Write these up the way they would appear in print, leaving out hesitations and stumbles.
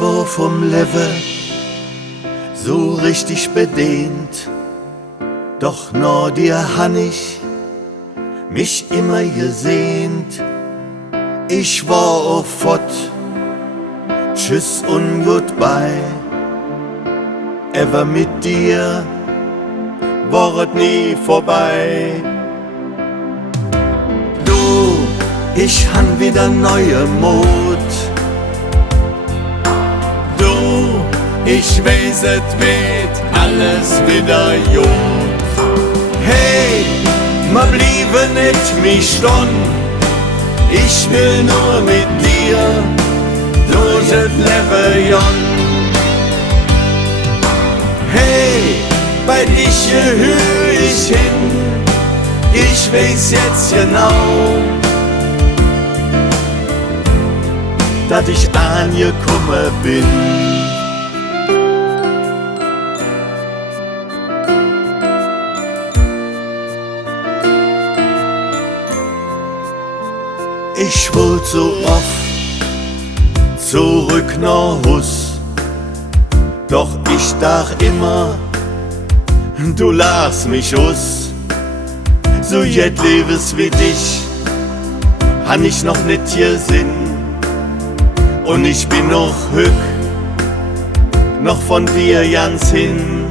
war vom Leben so richtig bedient, doch nur dir han ich mich immer gesehnt. Ich war auch fort, tschüss und goodbye. Ever mit dir war es nie vorbei. Du, ich han wieder neue Mut. Du, ich weiß, es wird alles wieder gut. Hey, ma bliebe nicht mich stund. Ich will nur mit dir durch das Leben. Hey, bei dich hör ich hin. Ich weiß jetzt genau, dass ich angekommen bin. Ich wollt so oft zurück nach Hus, doch ich dacht immer, du las mich aus. So jet lebes wie dich, han ich noch nicht gesehen. Und ich bin noch hück, noch von dir ganz hin.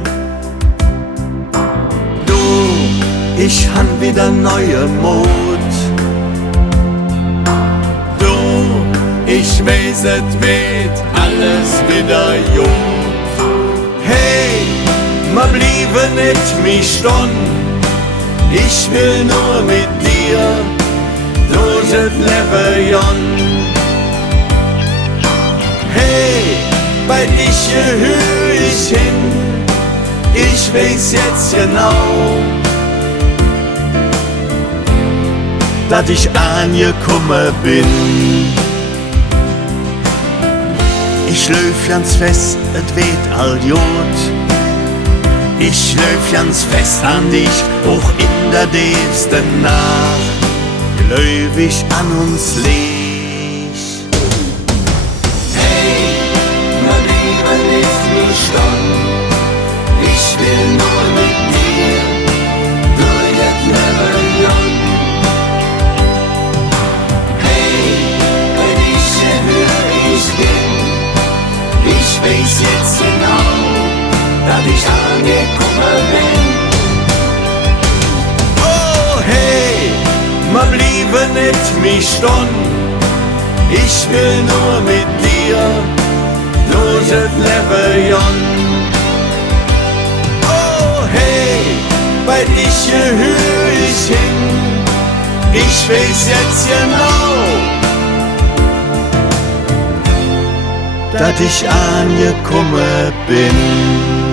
Du, ich han wieder neue Mut. Ich weiß, es wird alles wieder gut. Hey, ma bliebe nicht mich stund. Ich will nur mit dir durch das Leben. Hey, bei dich hör ich hin. Ich weiß jetzt genau, dass ich angekommen bin. Ich löf ganz fest, et weht all gut. Ich löf ganz fest an dich, auch in der tiefsten Nacht. Löf ich an uns Licht. Hey, mein Leben ist wie Stund. Ich will nur mit dir durch das Leben. Hey, bei dich hör ich hin. Ich weiß jetzt genau, dass ich angekommen bin. Oh hey, ma bliebe nicht mich stund. Ich will nur mit dir durch das Leben. Oh hey, bei dich hör ich hin. Ich weiß jetzt genau, dass ich angekommen bin.